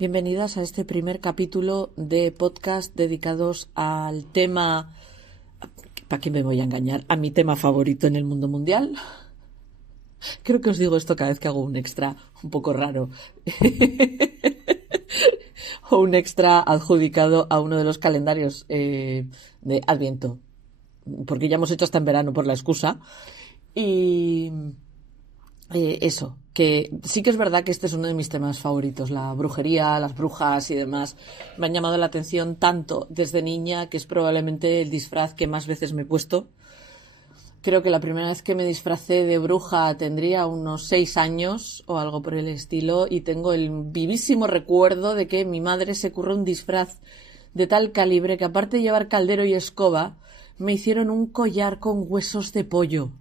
Bienvenidas a este primer capítulo de podcast dedicados al tema, ¿para qué me voy a engañar? A mi tema favorito en el mundo mundial. Creo que os digo esto cada vez que hago un extra un poco raro. O un extra adjudicado a uno de los calendarios de Adviento. Porque ya hemos hecho hasta en verano por la excusa. Y eso, que sí que es verdad que este es uno de mis temas favoritos, la brujería, las brujas y demás. Me han llamado la atención tanto desde niña que es probablemente el disfraz que más veces me he puesto. Creo que la primera vez que me disfracé de bruja tendría unos 6 años o algo por el estilo, y tengo el vivísimo recuerdo de que mi madre se curró un disfraz de tal calibre que, aparte de llevar caldero y escoba, me hicieron un collar con huesos de pollo.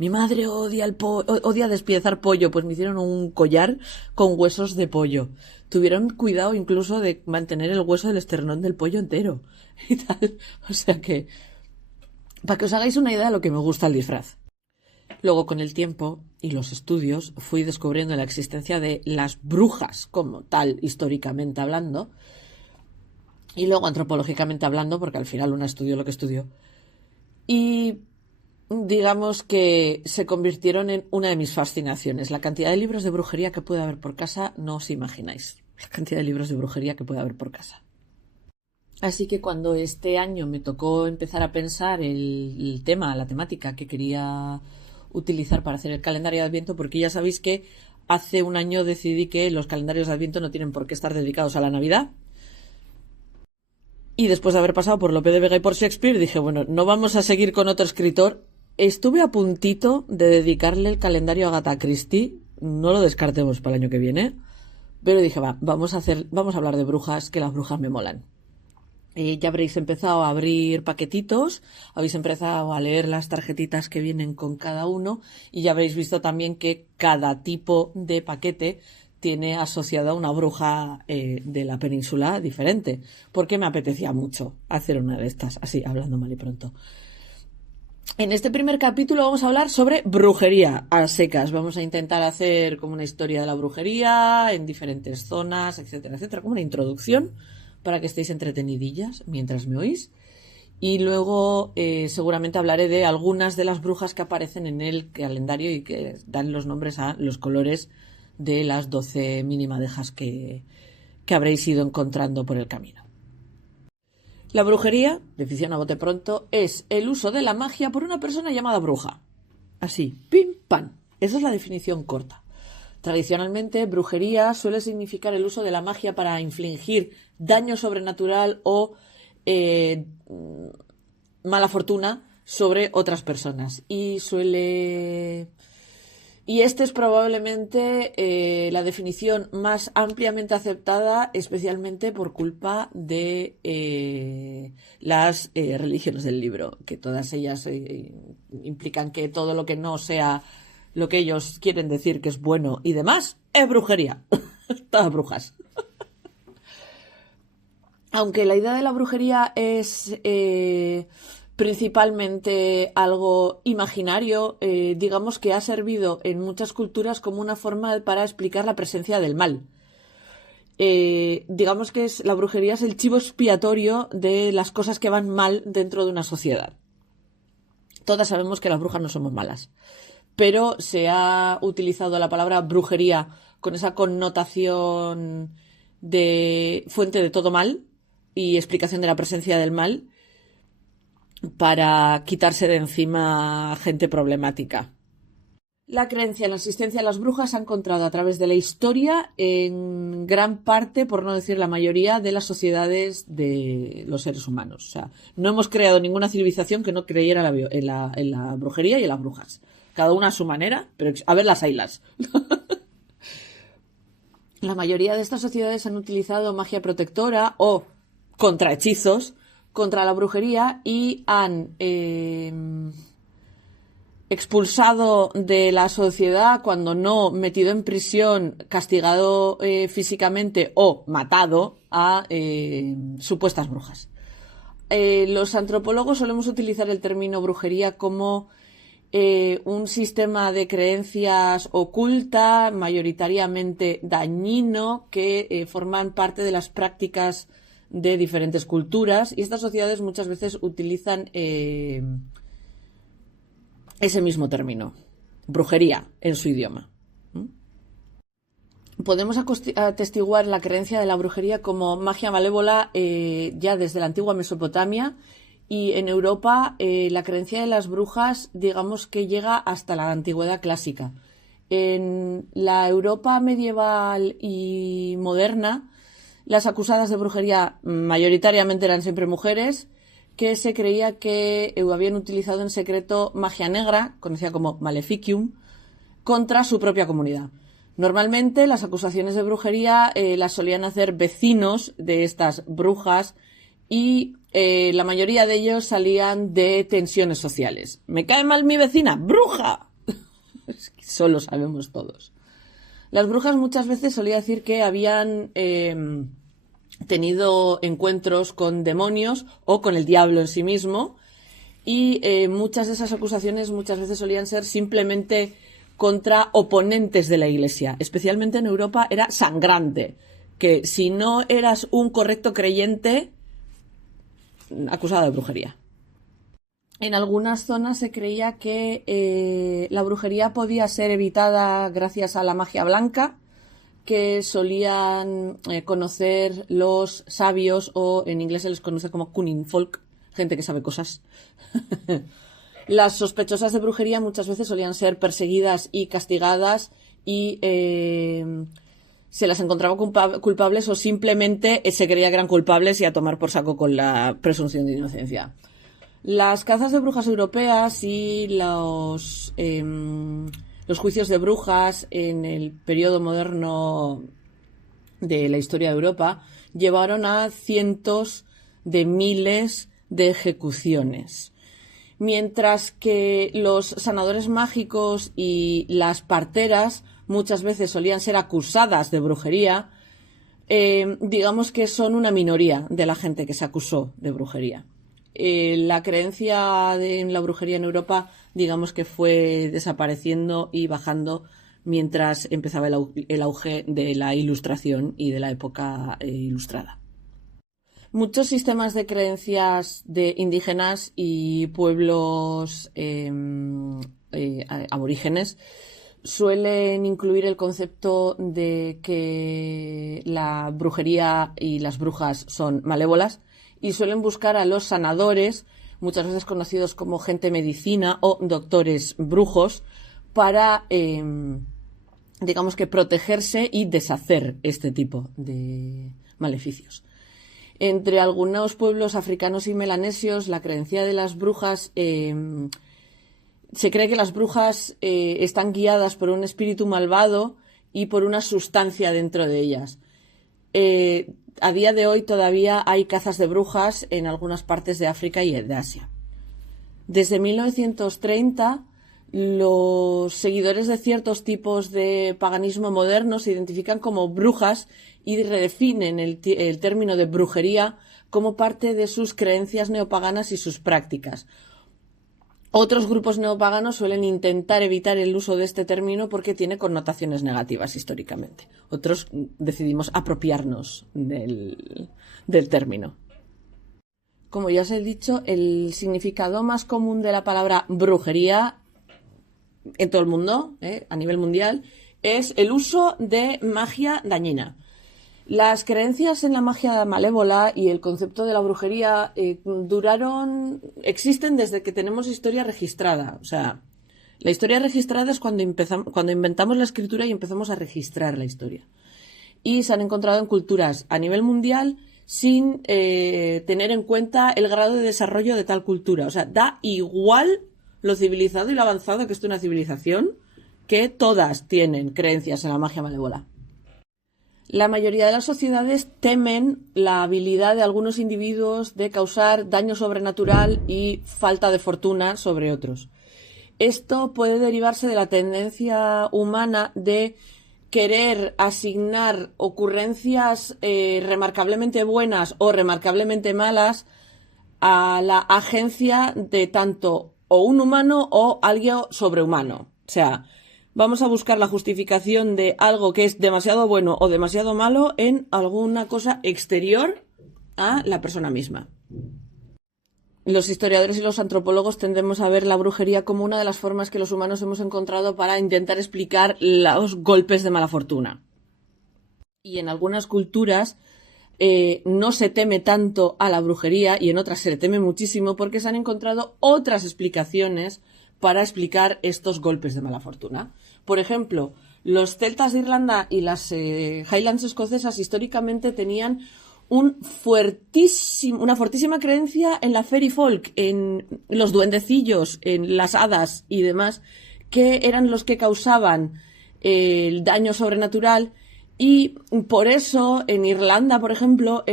Mi madre odia despiezar pollo, pues me hicieron un collar con huesos de pollo. Tuvieron cuidado incluso de mantener el hueso del esternón del pollo entero y tal. O sea que, para que os hagáis una idea de lo que me gusta el disfraz. Luego, con el tiempo y los estudios, fui descubriendo la existencia de las brujas como tal, históricamente hablando, y luego antropológicamente hablando, porque al final una estudió lo que estudió. Y digamos que se convirtieron en una de mis fascinaciones. La cantidad de libros de brujería que puede haber por casa, no os imagináis. La cantidad de libros de brujería que puede haber por casa. Así que cuando este año me tocó empezar a pensar el tema, la temática que quería utilizar para hacer el calendario de Adviento, porque ya sabéis que hace un año decidí que los calendarios de Adviento no tienen por qué estar dedicados a la Navidad. Y después de haber pasado por Lope de Vega y por Shakespeare, dije, bueno, no vamos a seguir con otro escritor. Estuve a puntito de dedicarle el calendario a Agatha Christie. No lo descartemos para el año que viene. Pero dije, vamos a hablar de brujas, que las brujas me molan. Ya habréis empezado a abrir paquetitos, habéis empezado a leer las tarjetitas que vienen con cada uno, y ya habréis visto también que cada tipo de paquete tiene asociada una bruja de la península diferente, porque me apetecía mucho hacer una de estas, así, hablando mal y pronto. En este primer capítulo vamos a hablar sobre brujería a secas. Vamos a intentar hacer como una historia de la brujería en diferentes zonas, etcétera, etcétera, como una introducción para que estéis entretenidillas mientras me oís. Y luego seguramente hablaré de algunas de las brujas que aparecen en el calendario y que dan los nombres a los colores de las 12 minimadejas que habréis ido encontrando por el camino. La brujería, definición a bote pronto, es el uso de la magia por una persona llamada bruja. Así, pim, pam. Esa es la definición corta. Tradicionalmente, brujería suele significar el uso de la magia para infligir daño sobrenatural o mala fortuna sobre otras personas. Y esta es probablemente la definición más ampliamente aceptada, especialmente por culpa de las religiones del libro, que todas ellas implican que todo lo que no sea lo que ellos quieren decir que es bueno y demás es brujería. Todas brujas. Aunque la idea de la brujería es principalmente algo imaginario, digamos que ha servido en muchas culturas como una forma para explicar la presencia del mal. Digamos que la brujería es el chivo expiatorio de las cosas que van mal dentro de una sociedad. Todas sabemos que las brujas no somos malas, pero se ha utilizado la palabra brujería con esa connotación de fuente de todo mal y explicación de la presencia del mal para quitarse de encima gente problemática. La creencia en la existencia de las brujas se ha encontrado a través de la historia en gran parte, por no decir la mayoría, de las sociedades de los seres humanos. O sea, no hemos creado ninguna civilización que no creyera en la brujería y en las brujas. Cada una a su manera, pero a ver las haylas. La mayoría de estas sociedades han utilizado magia protectora o contrahechizos contra la brujería y han expulsado de la sociedad, cuando no metido en prisión, castigado físicamente o matado a supuestas brujas. Los antropólogos solemos utilizar el término brujería como un sistema de creencias oculta, mayoritariamente dañino, que forman parte de las prácticas de diferentes culturas, y estas sociedades muchas veces utilizan ese mismo término, brujería, en su idioma. Podemos atestiguar la creencia de la brujería como magia malévola ya desde la antigua Mesopotamia, y en Europa la creencia de las brujas, digamos que llega hasta la antigüedad clásica. En la Europa medieval y moderna, las acusadas de brujería mayoritariamente eran siempre mujeres, que se creía que habían utilizado en secreto magia negra, conocida como maleficium, contra su propia comunidad. Normalmente las acusaciones de brujería las solían hacer vecinos de estas brujas, y la mayoría de ellos salían de tensiones sociales. ¿Me cae mal mi vecina? ¡Bruja! Eso lo sabemos todos. Las brujas muchas veces solía decir que habían tenido encuentros con demonios o con el diablo en sí mismo, y muchas de esas acusaciones muchas veces solían ser simplemente contra oponentes de la Iglesia. Especialmente en Europa era sangrante, que si no eras un correcto creyente, acusado de brujería. En algunas zonas se creía que la brujería podía ser evitada gracias a la magia blanca, que solían conocer los sabios, o en inglés se les conoce como cunning folk, gente que sabe cosas. Las sospechosas de brujería muchas veces solían ser perseguidas y castigadas, y se las encontraba culpables, o simplemente se creía que eran culpables y a tomar por saco con la presunción de inocencia. Las cazas de brujas europeas y los juicios de brujas en el periodo moderno de la historia de Europa llevaron a cientos de miles de ejecuciones. Mientras que los sanadores mágicos y las parteras muchas veces solían ser acusadas de brujería, digamos que son una minoría de la gente que se acusó de brujería. La creencia en la brujería en Europa, digamos que fue desapareciendo y bajando mientras empezaba el auge de la Ilustración y de la época ilustrada. Muchos sistemas de creencias de indígenas y pueblos aborígenes suelen incluir el concepto de que la brujería y las brujas son malévolas, y suelen buscar a los sanadores, muchas veces conocidos como gente medicina o doctores brujos, para, digamos que, protegerse y deshacer este tipo de maleficios. Entre algunos pueblos africanos y melanesios, la creencia de las brujas, se cree que las brujas están guiadas por un espíritu malvado y por una sustancia dentro de ellas. A día de hoy todavía hay cazas de brujas en algunas partes de África y de Asia. Desde 1930, los seguidores de ciertos tipos de paganismo moderno se identifican como brujas y redefinen el término de brujería como parte de sus creencias neopaganas y sus prácticas. Otros grupos neopaganos suelen intentar evitar el uso de este término porque tiene connotaciones negativas históricamente. Otros decidimos apropiarnos del término. Como ya os he dicho, el significado más común de la palabra brujería en todo el mundo, a nivel mundial, es el uso de magia dañina. Las creencias en la magia malévola y el concepto de la brujería existen desde que tenemos historia registrada. O sea, la historia registrada es cuando inventamos la escritura y empezamos a registrar la historia. Y se han encontrado en culturas a nivel mundial sin tener en cuenta el grado de desarrollo de tal cultura. O sea, da igual lo civilizado y lo avanzado que esté una civilización, que todas tienen creencias en la magia malévola. La mayoría de las sociedades temen la habilidad de algunos individuos de causar daño sobrenatural y falta de fortuna sobre otros. Esto puede derivarse de la tendencia humana de querer asignar ocurrencias remarcablemente buenas o remarcablemente malas a la agencia de tanto o un humano o algo sobrehumano. O sea, vamos a buscar la justificación de algo que es demasiado bueno o demasiado malo en alguna cosa exterior a la persona misma. Los historiadores y los antropólogos tendemos a ver la brujería como una de las formas que los humanos hemos encontrado para intentar explicar los golpes de mala fortuna. Y en algunas culturas no se teme tanto a la brujería y en otras se le teme muchísimo porque se han encontrado otras explicaciones para explicar estos golpes de mala fortuna. Por ejemplo, los celtas de Irlanda y las Highlands escocesas históricamente tenían una fortísima creencia en la fairy folk, en los duendecillos, en las hadas y demás, que eran los que causaban el daño sobrenatural. Y por eso en Irlanda, por ejemplo,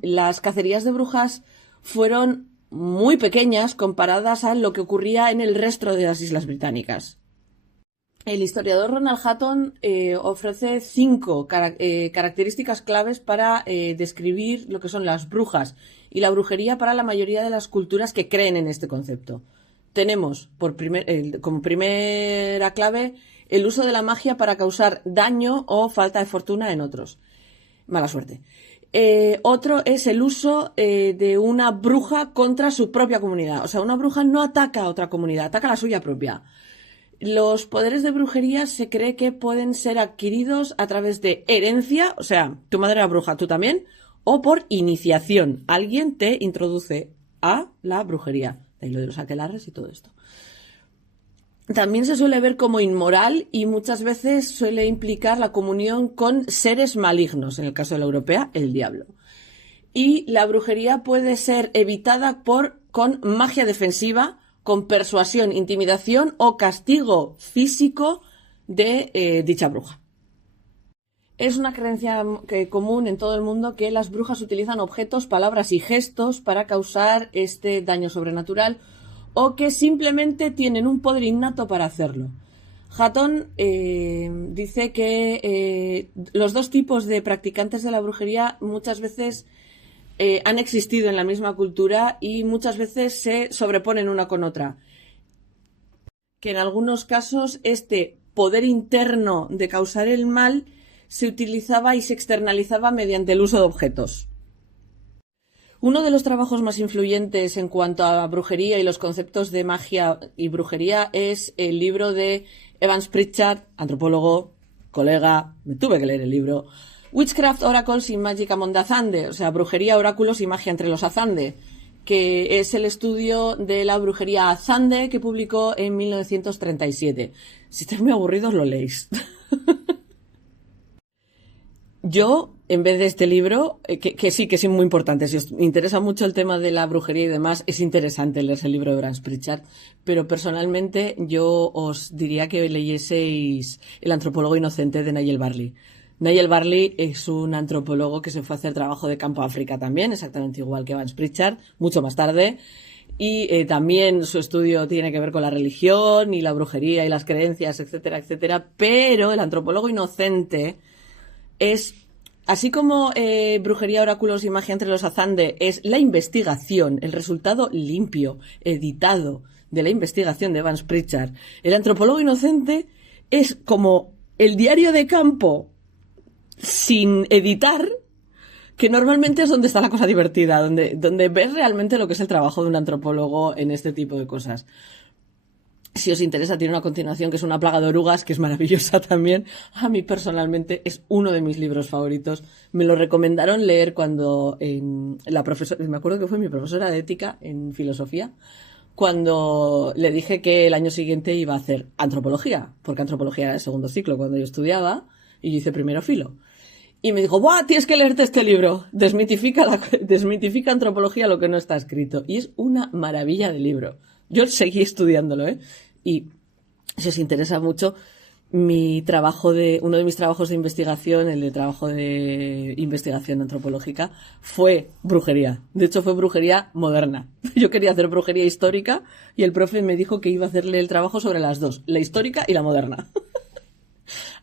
las cacerías de brujas fueron muy pequeñas comparadas a lo que ocurría en el resto de las Islas Británicas. El historiador Ronald Hutton ofrece 5 características claves para describir lo que son las brujas y la brujería para la mayoría de las culturas que creen en este concepto. Tenemos como primera clave el uso de la magia para causar daño o falta de fortuna en otros. Mala suerte. Otro es el uso de una bruja contra su propia comunidad. O sea, una bruja no ataca a otra comunidad, ataca a la suya propia. Los poderes de brujería se cree que pueden ser adquiridos a través de herencia, o sea, tu madre era bruja, tú también, o por iniciación. Alguien te introduce a la brujería. De ahí lo de los aquelarres y todo esto. También se suele ver como inmoral y muchas veces suele implicar la comunión con seres malignos, en el caso de la europea, el diablo. Y la brujería puede ser evitada con magia defensiva, con persuasión, intimidación o castigo físico de dicha bruja. Es una creencia común en todo el mundo que las brujas utilizan objetos, palabras y gestos para causar este daño sobrenatural o que simplemente tienen un poder innato para hacerlo. Hutton dice que los dos tipos de practicantes de la brujería muchas veces han existido en la misma cultura y muchas veces se sobreponen una con otra. Que en algunos casos este poder interno de causar el mal se utilizaba y se externalizaba mediante el uso de objetos. Uno de los trabajos más influyentes en cuanto a brujería y los conceptos de magia y brujería es el libro de Evans Pritchard, antropólogo, colega, me tuve que leer el libro, Witchcraft, Oracles y Magic Among the Azande, o sea, brujería, oráculos y magia entre los Azande, que es el estudio de la brujería Azande que publicó en 1937. Si estáis muy aburridos, lo leéis. Yo, en vez de este libro, que sí es muy importante, si os interesa mucho el tema de la brujería y demás, es interesante leerse el libro de Evans Pritchard, pero personalmente yo os diría que leyeseis El antropólogo inocente de Nigel Barley. Nigel Barley es un antropólogo que se fue a hacer trabajo de campo a África también, exactamente igual que Evans Pritchard, mucho más tarde, y también su estudio tiene que ver con la religión y la brujería y las creencias, etcétera, etcétera, pero el antropólogo inocente es, así como brujería, oráculos y magia entre los Azande es la investigación, el resultado limpio, editado de la investigación de Evans Pritchard, el antropólogo inocente es como el diario de campo sin editar, que normalmente es donde está la cosa divertida, donde ves realmente lo que es el trabajo de un antropólogo en este tipo de cosas. Si os interesa, tiene una continuación que es Una plaga de orugas, que es maravillosa también. A mí personalmente es uno de mis libros favoritos. Me lo recomendaron leer cuando la profesora, me acuerdo que fue mi profesora de ética en filosofía, cuando le dije que el año siguiente iba a hacer antropología, porque antropología era el segundo ciclo cuando yo estudiaba, y yo hice primero filo. Y me dijo, ¡buah! Tienes que leerte este libro. Desmitifica antropología lo que no está escrito. Y es una maravilla de libro. Yo seguí estudiándolo, ¿eh? Y si os interesa mucho, uno de mis trabajos de investigación, el de trabajo de investigación antropológica, fue brujería. De hecho, fue brujería moderna. Yo quería hacer brujería histórica y el profe me dijo que iba a hacerle el trabajo sobre las dos, la histórica y la moderna.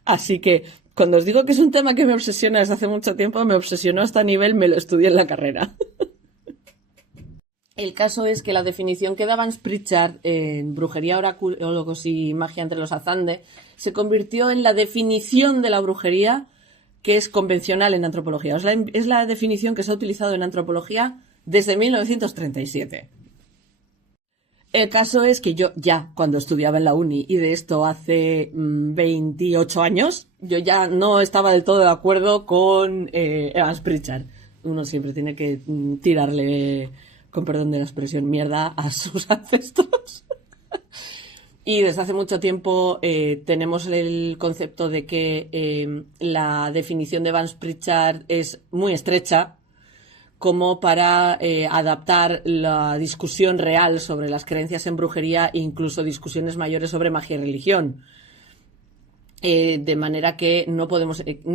Así que, cuando os digo que es un tema que me obsesiona desde hace mucho tiempo, me obsesionó hasta nivel, me lo estudié en la carrera. El caso es que la definición que daba Pritchard en Brujería, Oracólogos y Magia entre los Azande se convirtió en la definición de la brujería que es convencional en antropología. Es la definición que se ha utilizado en antropología desde 1937. El caso es que yo ya, cuando estudiaba en la uni, y de esto hace 28 años, yo ya no estaba del todo de acuerdo con Evans Pritchard. Uno siempre tiene que tirarle, con perdón de la expresión, mierda a sus ancestros. Y desde hace mucho tiempo tenemos el concepto de que la definición de Evans Pritchard es muy estrecha, como para adaptar la discusión real sobre las creencias en brujería e incluso discusiones mayores sobre magia y religión. De manera que no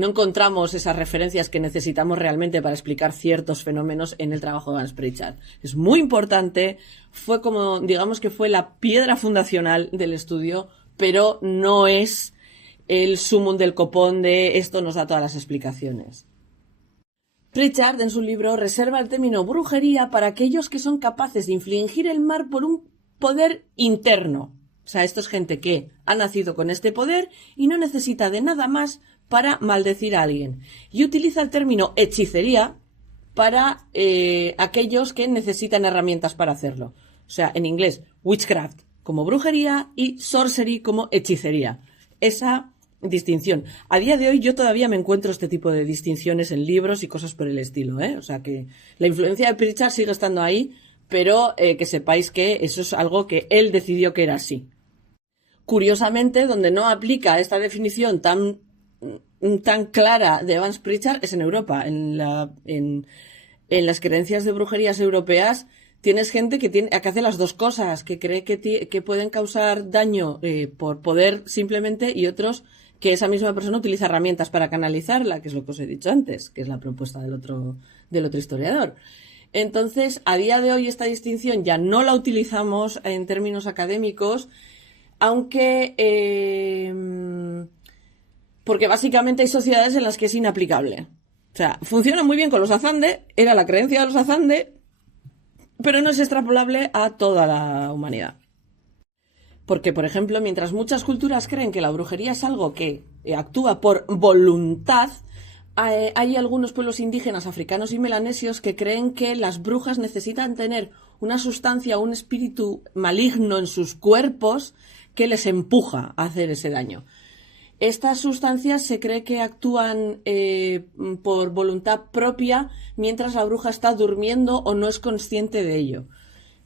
encontramos esas referencias que necesitamos realmente para explicar ciertos fenómenos en el trabajo de Evans Pritchard. Es muy importante, digamos que fue la piedra fundacional del estudio, pero no es el sumum del copón de esto nos da todas las explicaciones. Pritchard, en su libro, reserva el término brujería para aquellos que son capaces de infligir el mal por un poder interno. O sea, esto es gente que ha nacido con este poder y no necesita de nada más para maldecir a alguien. Y utiliza el término hechicería para aquellos que necesitan herramientas para hacerlo. O sea, en inglés, witchcraft como brujería y sorcery como hechicería. Esa distinción. A día de hoy yo todavía me encuentro este tipo de distinciones en libros y cosas por el estilo, ¿eh? O sea que la influencia de Pritchard sigue estando ahí, pero que sepáis que eso es algo que él decidió que era así. Curiosamente, donde no aplica esta definición tan clara de Evans Pritchard es en Europa. En las creencias de brujerías europeas tienes gente que hace las dos cosas, que cree que pueden causar daño por poder simplemente, y otros que esa misma persona utiliza herramientas para canalizarla, que es lo que os he dicho antes, que es la propuesta del otro historiador. Entonces, a día de hoy esta distinción ya no la utilizamos en términos académicos, aunque porque básicamente hay sociedades en las que es inaplicable. O sea, funciona muy bien con los Azande, era la creencia de los Azande, pero no es extrapolable a toda la humanidad. Porque, por ejemplo, mientras muchas culturas creen que la brujería es algo que actúa por voluntad, hay algunos pueblos indígenas, africanos y melanesios que creen que las brujas necesitan tener una sustancia o un espíritu maligno en sus cuerpos que les empuja a hacer ese daño. Estas sustancias se cree que actúan por voluntad propia mientras la bruja está durmiendo o no es consciente de ello.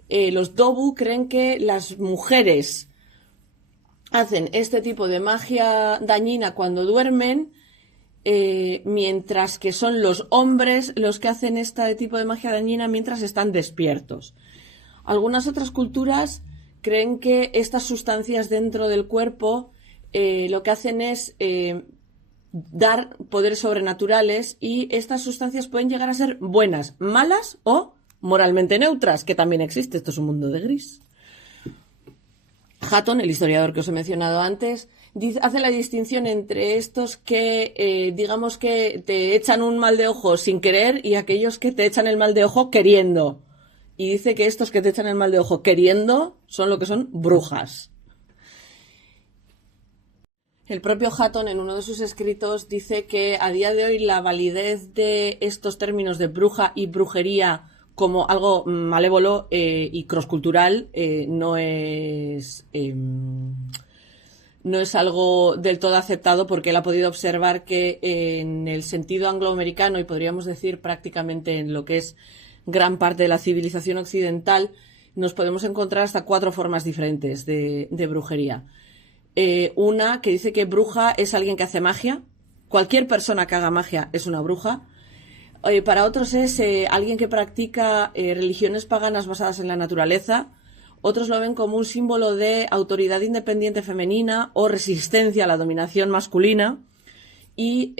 Los Dobu creen que las mujeres hacen este tipo de magia dañina cuando duermen, mientras que son los hombres los que hacen este tipo de magia dañina mientras están despiertos. Algunas otras culturas creen que estas sustancias dentro del cuerpo lo que hacen es dar poderes sobrenaturales, y estas sustancias pueden llegar a ser buenas, malas o moralmente neutras, que también existe. Esto es un mundo de gris. Hatton, el historiador que os he mencionado antes, hace la distinción entre estos que, digamos que te echan un mal de ojo sin querer y aquellos que te echan el mal de ojo queriendo. Y dice que estos que te echan el mal de ojo queriendo son lo que son brujas. El propio Hatton, en uno de sus escritos, dice que a día de hoy la validez de estos términos de bruja y brujería como algo malévolo y crosscultural no es algo del todo aceptado, porque él ha podido observar que en el sentido angloamericano, y podríamos decir prácticamente en lo que es gran parte de la civilización occidental, nos podemos encontrar hasta 4 formas diferentes de brujería. Una que dice que bruja es alguien que hace magia. Cualquier persona que haga magia es una bruja. Para otros es alguien que practica religiones paganas basadas en la naturaleza. Otros lo ven como un símbolo de autoridad independiente femenina o resistencia a la dominación masculina. Y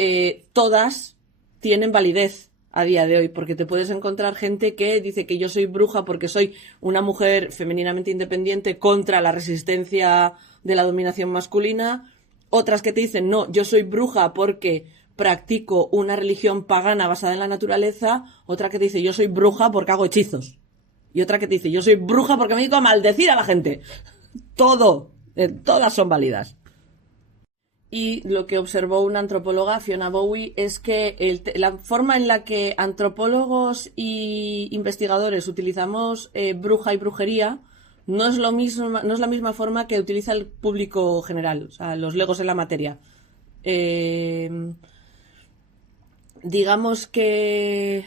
todas tienen validez a día de hoy, porque te puedes encontrar gente que dice que yo soy bruja porque soy una mujer femeninamente independiente contra la resistencia de la dominación masculina. Otras que te dicen, no, yo soy bruja porque practico una religión pagana basada en la naturaleza. Otra que te dice, yo soy bruja porque hago hechizos. Y otra que te dice, yo soy bruja porque me dedico a maldecir a la gente. Todas son válidas. Y lo que observó una antropóloga, Fiona Bowie, es que la forma en la que antropólogos y investigadores utilizamos bruja y brujería no es la misma forma que utiliza el público general, o sea, los legos en la materia. Digamos que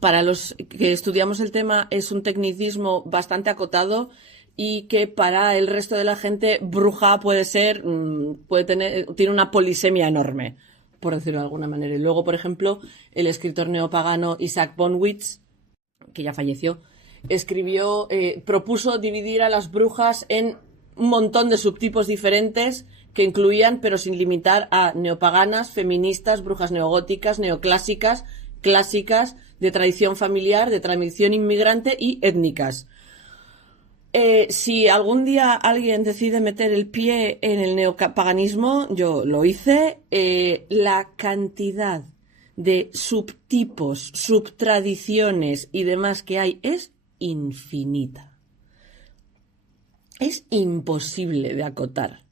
para los que estudiamos el tema es un tecnicismo bastante acotado y que para el resto de la gente bruja tiene una polisemia enorme, por decirlo de alguna manera. Y luego, por ejemplo, el escritor neopagano Isaac Bonwitz, que ya falleció, propuso dividir a las brujas en un montón de subtipos diferentes que incluían, pero sin limitar, a neopaganas, feministas, brujas neogóticas, neoclásicas, clásicas, de tradición familiar, de tradición inmigrante y étnicas. Si algún día alguien decide meter el pie en el neopaganismo, yo lo hice, la cantidad de subtipos, subtradiciones y demás que hay es infinita. Es imposible de acotar.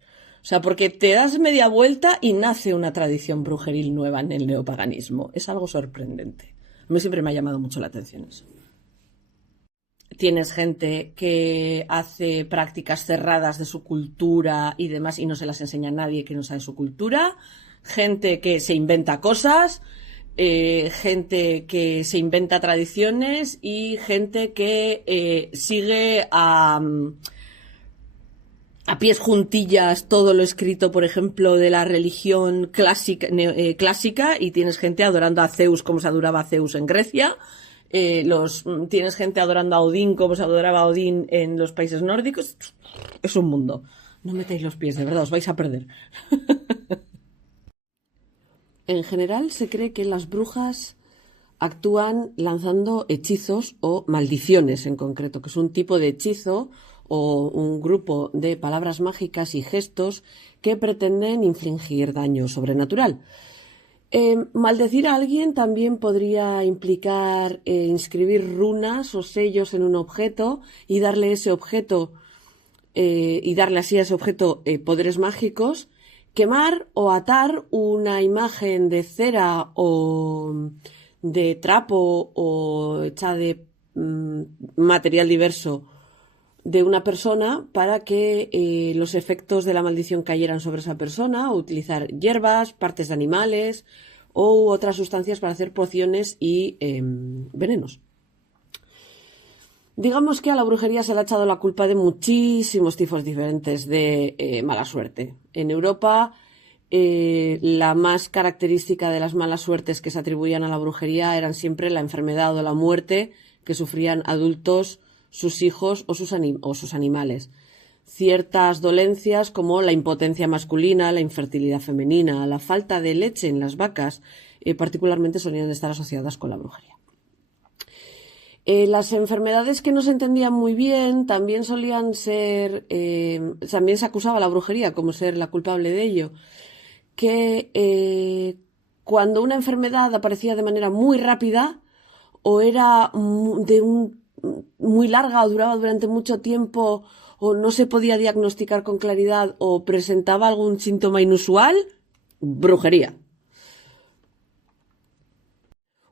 O sea, porque te das media vuelta y nace una tradición brujeril nueva en el neopaganismo. Es algo sorprendente. A mí siempre me ha llamado mucho la atención eso. Tienes gente que hace prácticas cerradas de su cultura y demás y no se las enseña a nadie que no sabe su cultura. Gente que se inventa cosas, gente que se inventa tradiciones y gente que sigue a pies juntillas todo lo escrito, por ejemplo, de la religión clásica, y tienes gente adorando a Zeus como se adoraba a Zeus en Grecia. Tienes gente adorando a Odín como se adoraba a Odín en los países nórdicos. Es un mundo. No metáis los pies, de verdad, os vais a perder. En general se cree que las brujas actúan lanzando hechizos o maldiciones en concreto, que es un tipo de hechizo o un grupo de palabras mágicas y gestos que pretenden infligir daño sobrenatural. Maldecir a alguien también podría implicar inscribir runas o sellos en un objeto y darle ese objeto y darle así a ese objeto poderes mágicos. Quemar o atar una imagen de cera o de trapo o hecha de material diverso de una persona para que los efectos de la maldición cayeran sobre esa persona, o utilizar hierbas, partes de animales u otras sustancias para hacer pociones y venenos. Digamos que a la brujería se le ha echado la culpa de muchísimos tipos diferentes de mala suerte. En Europa, la más característica de las malas suertes que se atribuían a la brujería eran siempre la enfermedad o la muerte que sufrían adultos, sus hijos o sus animales. Ciertas dolencias como la impotencia masculina, la infertilidad femenina, la falta de leche en las vacas, particularmente solían estar asociadas con la brujería. Las enfermedades que no se entendían muy bien también solían ser, también se acusaba a la brujería como ser la culpable de ello, que cuando una enfermedad aparecía de manera muy rápida o era muy larga o duraba durante mucho tiempo o no se podía diagnosticar con claridad o presentaba algún síntoma inusual, brujería.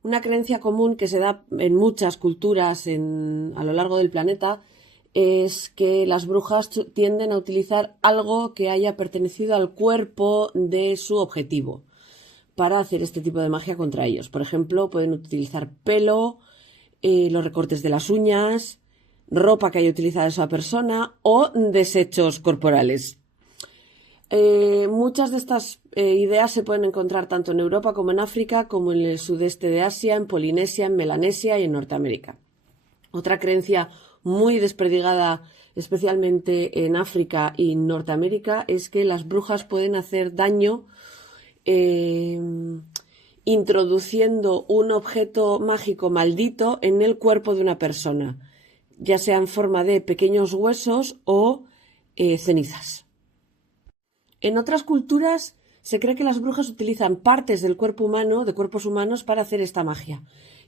Una creencia común que se da en muchas culturas a lo largo del planeta es que las brujas tienden a utilizar algo que haya pertenecido al cuerpo de su objetivo para hacer este tipo de magia contra ellos. Por ejemplo, pueden utilizar pelo, los recortes de las uñas, ropa que haya utilizado esa persona o desechos corporales. Muchas de estas ideas se pueden encontrar tanto en Europa como en África, como en el sudeste de Asia, en Polinesia, en Melanesia y en Norteamérica. Otra creencia muy desperdigada, especialmente en África y Norteamérica, es que las brujas pueden hacer daño introduciendo un objeto mágico maldito en el cuerpo de una persona, ya sea en forma de pequeños huesos o cenizas. En otras culturas se cree que las brujas utilizan partes del cuerpo humano, de cuerpos humanos, para hacer esta magia.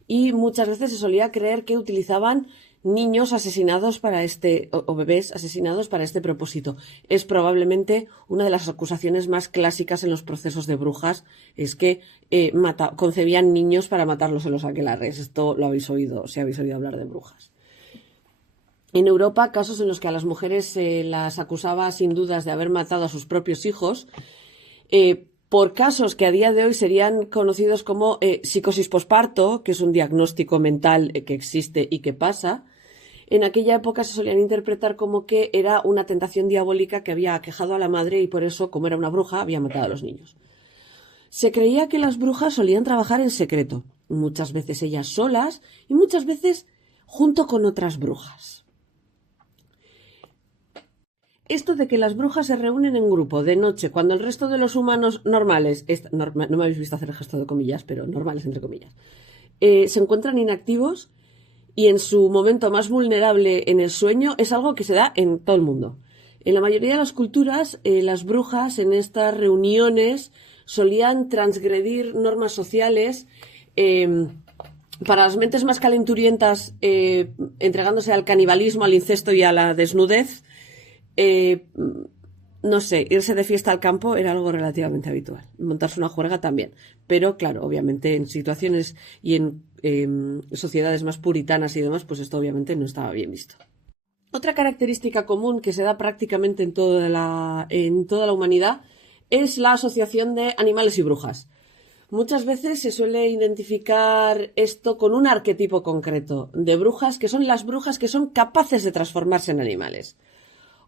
Y muchas veces se solía creer que utilizaban niños asesinados para o bebés asesinados para este propósito. Es probablemente una de las acusaciones más clásicas en los procesos de brujas, es que concebían niños para matarlos en los aquelarres. Esto lo habéis oído, si habéis oído hablar de brujas. En Europa, casos en los que a las mujeres se las acusaba sin dudas de haber matado a sus propios hijos, por casos que a día de hoy serían conocidos como psicosis posparto, que es un diagnóstico mental que existe y que pasa. En aquella época se solían interpretar como que era una tentación diabólica que había aquejado a la madre y por eso, como era una bruja, había matado a los niños. Se creía que las brujas solían trabajar en secreto, muchas veces ellas solas y muchas veces junto con otras brujas. Esto de que las brujas se reúnen en grupo de noche cuando el resto de los humanos normales, no me habéis visto hacer el gesto de comillas, pero normales entre comillas, se encuentran inactivos y en su momento más vulnerable en el sueño, es algo que se da en todo el mundo. En la mayoría de las culturas, las brujas en estas reuniones solían transgredir normas sociales, para las mentes más calenturientas, entregándose al canibalismo, al incesto y a la desnudez. No sé, irse de fiesta al campo era algo relativamente habitual. Montarse una juerga también. Pero claro, obviamente en situaciones y en sociedades más puritanas y demás, pues esto obviamente no estaba bien visto. Otra característica común que se da prácticamente en toda la humanidad es la asociación de animales y brujas. Muchas veces se suele identificar esto con un arquetipo concreto de brujas, que son las brujas que son capaces de transformarse en animales.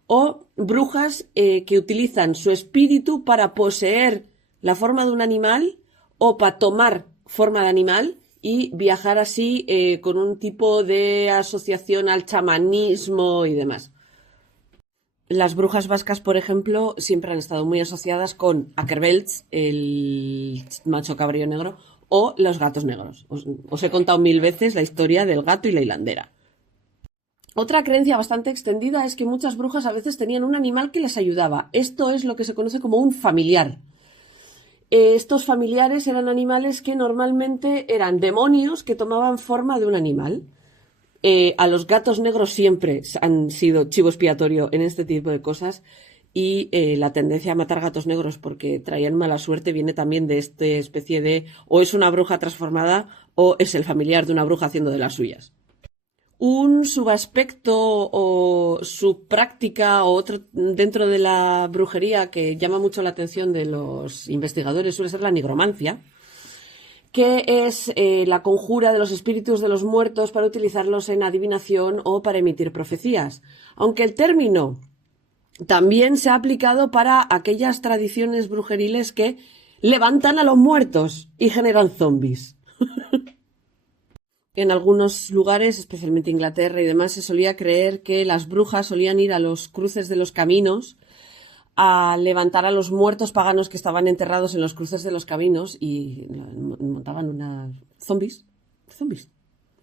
O brujas que utilizan su espíritu para poseer la forma de un animal o para tomar forma de animal y viajar así con un tipo de asociación al chamanismo y demás. Las brujas vascas, por ejemplo, siempre han estado muy asociadas con Akerbelts, el macho cabrío negro, o los gatos negros. Os he contado 1000 veces la historia del gato y la hilandera. Otra creencia bastante extendida es que muchas brujas a veces tenían un animal que les ayudaba. Esto es lo que se conoce como un familiar. Estos familiares eran animales que normalmente eran demonios que tomaban forma de un animal. A los gatos negros siempre han sido chivo expiatorio en este tipo de cosas y la tendencia a matar gatos negros porque traían mala suerte viene también de esta especie de o es una bruja transformada o es el familiar de una bruja haciendo de las suyas. Un subaspecto o subpráctica o otro dentro de la brujería que llama mucho la atención de los investigadores suele ser la nigromancia, que es la conjura de los espíritus de los muertos para utilizarlos en adivinación o para emitir profecías. Aunque el término también se ha aplicado para aquellas tradiciones brujeriles que levantan a los muertos y generan zombies. En algunos lugares, especialmente Inglaterra y demás, se solía creer que las brujas solían ir a los cruces de los caminos a levantar a los muertos paganos que estaban enterrados en los cruces de los caminos y montaban unas zombies,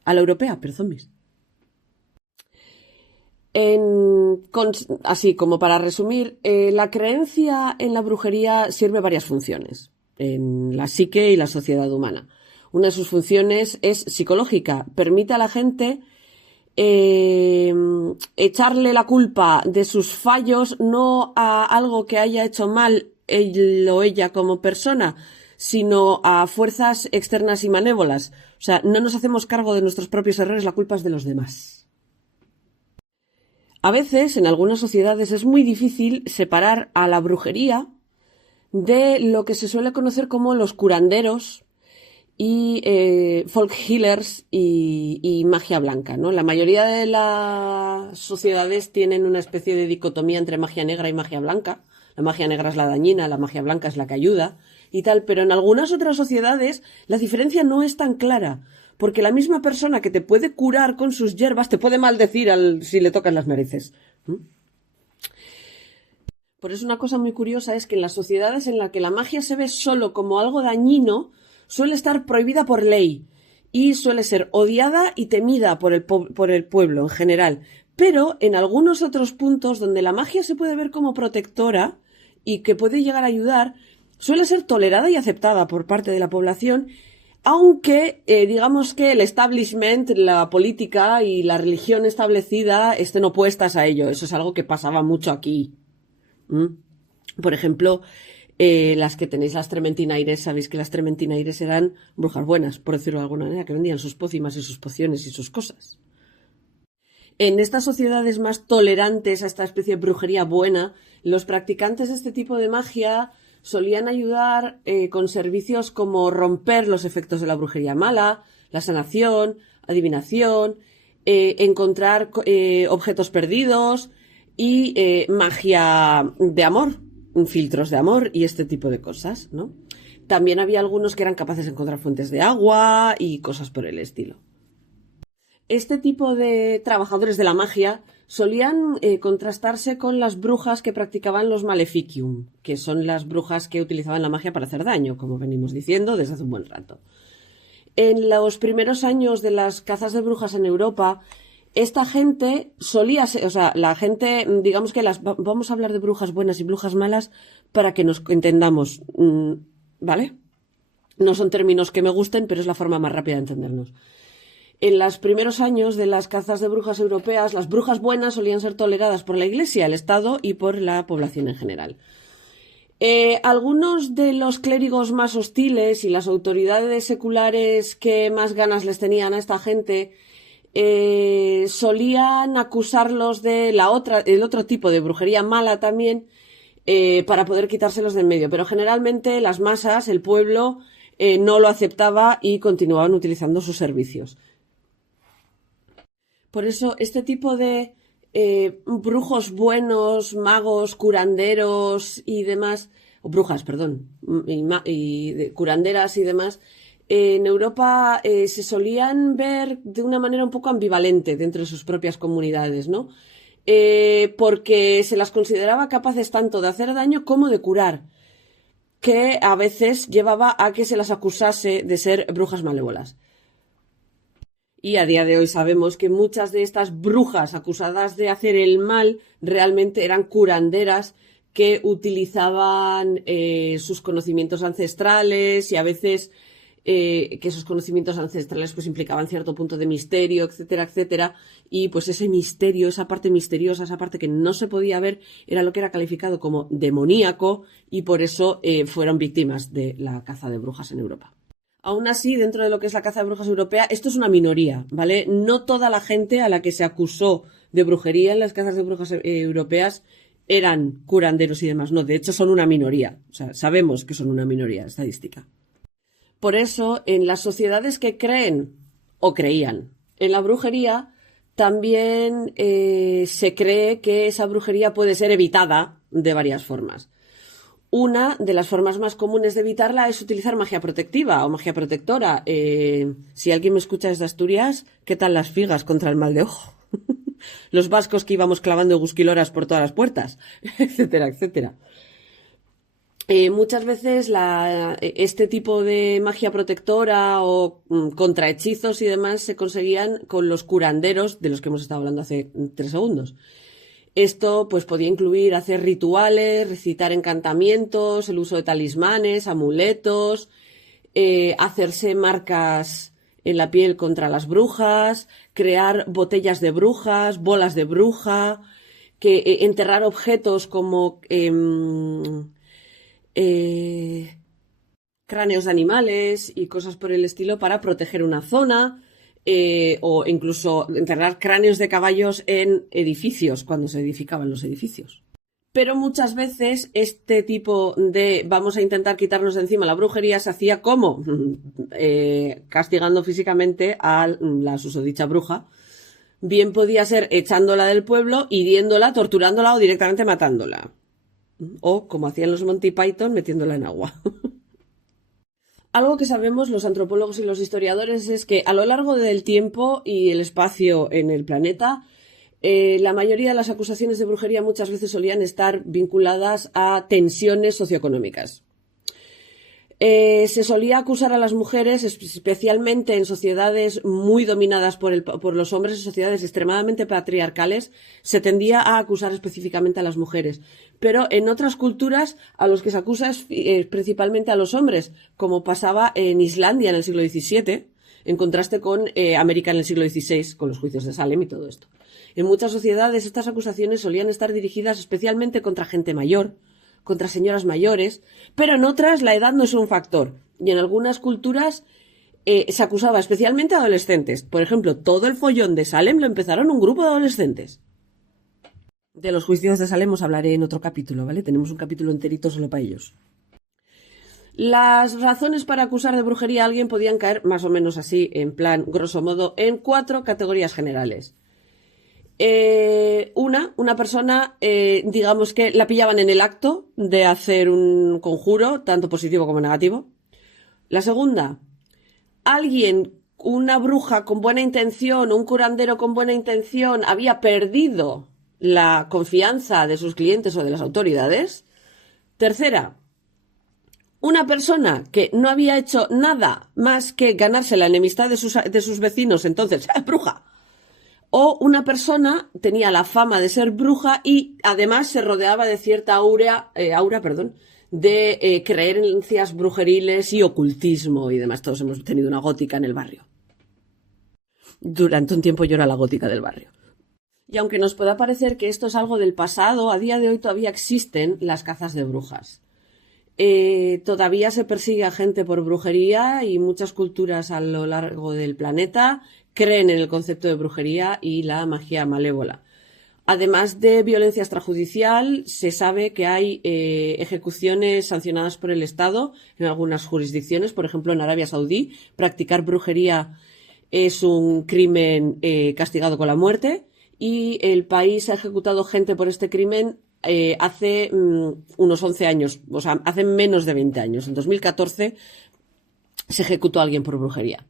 a la europea, pero zombies. Así como para resumir, la creencia en la brujería sirve varias funciones en la psique y la sociedad humana. Una de sus funciones es psicológica. Permite a la gente echarle la culpa de sus fallos no a algo que haya hecho mal él o ella como persona, sino a fuerzas externas y malévolas. O sea, no nos hacemos cargo de nuestros propios errores, la culpa es de los demás. A veces, en algunas sociedades, es muy difícil separar a la brujería de lo que se suele conocer como los curanderos y folk healers y magia blanca, ¿no? La mayoría de las sociedades tienen una especie de dicotomía entre magia negra y magia blanca. La magia negra es la dañina, la magia blanca es la que ayuda y tal, pero en algunas otras sociedades la diferencia no es tan clara, porque la misma persona que te puede curar con sus hierbas te puede maldecir si le tocas las narices. Por eso una cosa muy curiosa es que en las sociedades en las que la magia se ve solo como algo dañino, suele estar prohibida por ley y suele ser odiada y temida por el pueblo en general. Pero en algunos otros puntos donde la magia se puede ver como protectora y que puede llegar a ayudar, suele ser tolerada y aceptada por parte de la población, Aunque digamos que el establishment, la política y la religión establecida estén opuestas a ello. Eso es algo que pasaba mucho aquí. Por ejemplo, las que tenéis las trementinaires, sabéis que las trementinaires eran brujas buenas, por decirlo de alguna manera, que vendían sus pócimas y sus pociones y sus cosas. En estas sociedades más tolerantes a esta especie de brujería buena, los practicantes de este tipo de magia solían ayudar con servicios como romper los efectos de la brujería mala, la sanación, adivinación, encontrar objetos perdidos y magia de amor, filtros de amor y este tipo de cosas, ¿no? También había algunos que eran capaces de encontrar fuentes de agua y cosas por el estilo. Este tipo de trabajadores de la magia solían contrastarse con las brujas que practicaban los maleficium, que son las brujas que utilizaban la magia para hacer daño, como venimos diciendo desde hace un buen rato. En los primeros años de las cazas de brujas en Europa, esta gente solía ser, o sea, la gente, digamos que vamos a hablar de brujas buenas y brujas malas para que nos entendamos, ¿vale? No son términos que me gusten, pero es la forma más rápida de entendernos. En los primeros años de las cazas de brujas europeas, las brujas buenas solían ser toleradas por la Iglesia, el Estado y por la población en general. Algunos de los clérigos más hostiles y las autoridades seculares que más ganas les tenían a esta gente solían acusarlos de el otro tipo de brujería mala también para poder quitárselos de en medio. Pero generalmente las masas, el pueblo, no lo aceptaba y continuaban utilizando sus servicios. Por eso, este tipo de brujos buenos, magos, curanderos y demás, o brujas, perdón, curanderas y demás, en Europa se solían ver de una manera un poco ambivalente dentro de sus propias comunidades, ¿no? Porque se las consideraba capaces tanto de hacer daño como de curar, que a veces llevaba a que se las acusase de ser brujas malévolas. Y a día de hoy sabemos que muchas de estas brujas acusadas de hacer el mal realmente eran curanderas que utilizaban sus conocimientos ancestrales y a veces que esos conocimientos ancestrales pues implicaban cierto punto de misterio, etcétera, etcétera. Y pues ese misterio, esa parte misteriosa, esa parte que no se podía ver, era lo que era calificado como demoníaco y por eso fueron víctimas de la caza de brujas en Europa. Aún así, dentro de lo que es la caza de brujas europea, esto es una minoría, ¿vale? No toda la gente a la que se acusó de brujería en las cazas de brujas europeas eran curanderos y demás. No, de hecho son una minoría. O sea, sabemos que son una minoría estadística. Por eso, en las sociedades que creen o creían en la brujería, también se cree que esa brujería puede ser evitada de varias formas. Una de las formas más comunes de evitarla es utilizar magia protectiva o magia protectora. Si alguien me escucha desde Asturias, ¿qué tal las figas contra el mal de ojo? Los vascos que íbamos clavando gusquiloras por todas las puertas, etcétera, etcétera. Muchas veces este tipo de magia protectora o contrahechizos y demás se conseguían con los curanderos de los que hemos estado hablando hace 3 segundos. Esto pues podía incluir hacer rituales, recitar encantamientos, el uso de talismanes, amuletos, hacerse marcas en la piel contra las brujas, crear botellas de brujas, bolas de bruja, enterrar objetos como cráneos de animales y cosas por el estilo para proteger una zona. O incluso enterrar cráneos de caballos en edificios, cuando se edificaban los edificios. Pero muchas veces este tipo de vamos a intentar quitarnos de encima la brujería se hacía como castigando físicamente a la susodicha bruja. Bien podía ser echándola del pueblo, hiriéndola, torturándola o directamente matándola. O, como hacían los Monty Python, metiéndola en agua. Algo que sabemos los antropólogos y los historiadores es que a lo largo del tiempo y el espacio en el planeta, la mayoría de las acusaciones de brujería muchas veces solían estar vinculadas a tensiones socioeconómicas. Se solía acusar a las mujeres, especialmente en sociedades muy dominadas por los hombres, en sociedades extremadamente patriarcales, se tendía a acusar específicamente a las mujeres, pero en otras culturas a los que se acusa es principalmente a los hombres, como pasaba en Islandia en el siglo XVII, en contraste con América en el siglo XVI, con los juicios de Salem y todo esto. En muchas sociedades estas acusaciones solían estar dirigidas especialmente contra gente mayor, contra señoras mayores, pero en otras la edad no es un factor, y en algunas culturas se acusaba especialmente a adolescentes. Por ejemplo, todo el follón de Salem lo empezaron un grupo de adolescentes. De los juicios de Salem os hablaré en otro capítulo, ¿vale? Tenemos un capítulo enterito solo para ellos. Las razones para acusar de brujería a alguien podían caer más o menos así, en plan, grosso modo, en 4 categorías generales. Una persona, digamos que la pillaban en el acto de hacer un conjuro, tanto positivo como negativo. La segunda, alguien, una bruja con buena intención o un curandero con buena intención había perdido la confianza de sus clientes o de las autoridades. Tercera, una persona que no había hecho nada más que ganarse la enemistad de sus vecinos, entonces, bruja. O una persona tenía la fama de ser bruja y además se rodeaba de cierta aura, de creencias brujeriles y ocultismo y demás. Todos hemos tenido una gótica en el barrio. Durante un tiempo yo era la gótica del barrio. Y aunque nos pueda parecer que esto es algo del pasado, a día de hoy todavía existen las cazas de brujas. Todavía se persigue a gente por brujería y muchas culturas a lo largo del planeta creen en el concepto de brujería y la magia malévola. Además de violencia extrajudicial, se sabe que hay ejecuciones sancionadas por el Estado en algunas jurisdicciones. Por ejemplo, en Arabia Saudí, practicar brujería es un crimen castigado con la muerte y el país ha ejecutado gente por este crimen hace unos 11 años, o sea, hace menos de 20 años. En 2014 se ejecutó a alguien por brujería.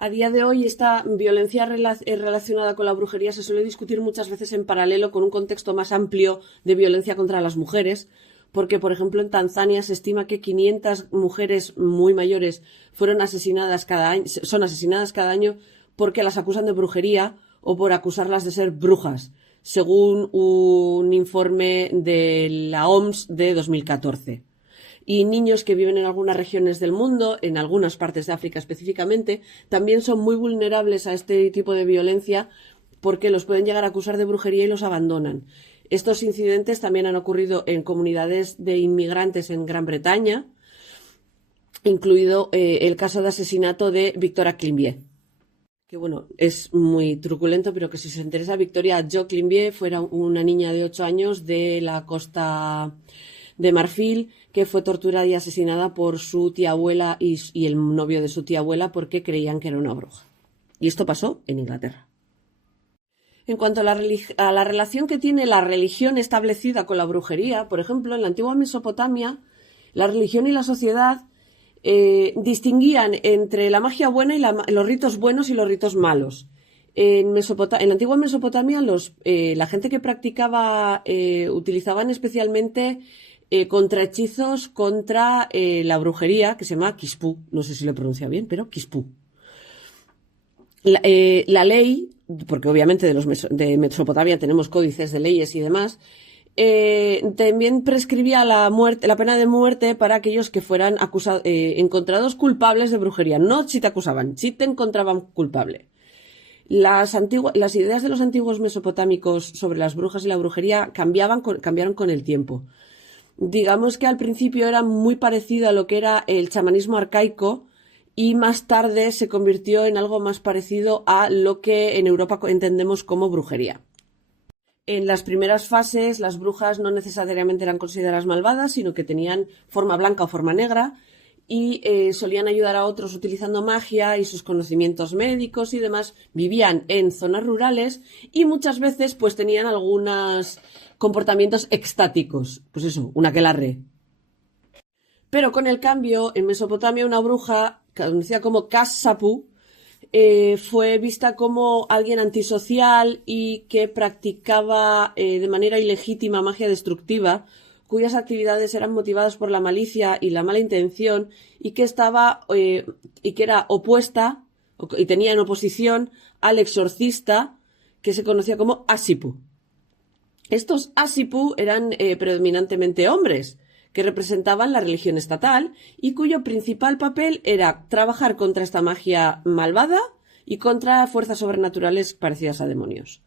A día de hoy esta violencia relacionada con la brujería se suele discutir muchas veces en paralelo con un contexto más amplio de violencia contra las mujeres, porque, por ejemplo, en Tanzania se estima que 500 mujeres muy mayores son asesinadas cada año porque las acusan de brujería o por acusarlas de ser brujas, según un informe de la OMS de 2014. Y niños que viven en algunas regiones del mundo, en algunas partes de África específicamente, también son muy vulnerables a este tipo de violencia porque los pueden llegar a acusar de brujería y los abandonan. Estos incidentes también han ocurrido en comunidades de inmigrantes en Gran Bretaña, incluido el caso de asesinato de Victoria Climbié, que bueno, es muy truculento, pero que si os interesa, Victoria Jo Climbié fuera una niña de 8 años de la Costa de Marfil, que fue torturada y asesinada por su tía abuela y el novio de su tía abuela porque creían que era una bruja. Y esto pasó en Inglaterra. En cuanto a la relación que tiene la religión establecida con la brujería, por ejemplo, en la antigua Mesopotamia, la religión y la sociedad distinguían entre la magia buena y los ritos buenos y los ritos malos. En la antigua Mesopotamia, la gente que practicaba utilizaban especialmente contrahechizos contra la brujería, que se llama Quispú. No sé si lo pronuncia bien, pero Quispú. La ley, porque obviamente de Mesopotamia tenemos códices de leyes y demás, también prescribía la pena de muerte para aquellos que fueran encontrados culpables de brujería. No si te acusaban, si te encontraban culpable. Las ideas de los antiguos mesopotámicos sobre las brujas y la brujería cambiaron con el tiempo. Digamos que al principio era muy parecido a lo que era el chamanismo arcaico y más tarde se convirtió en algo más parecido a lo que en Europa entendemos como brujería. En las primeras fases las brujas no necesariamente eran consideradas malvadas, sino que tenían forma blanca o forma negra y solían ayudar a otros utilizando magia y sus conocimientos médicos y demás. Vivían en zonas rurales y muchas veces pues tenían algunos comportamientos extáticos. Pues eso, un aquelarre. Pero con el cambio, en Mesopotamia una bruja, conocida como Kas-Sapu, fue vista como alguien antisocial y que practicaba de manera ilegítima magia destructiva, cuyas actividades eran motivadas por la malicia y la mala intención y que era opuesta y tenía en oposición al exorcista que se conocía como Asipu. Estos asipu eran predominantemente hombres, que representaban la religión estatal y cuyo principal papel era trabajar contra esta magia malvada y contra fuerzas sobrenaturales parecidas a demonios.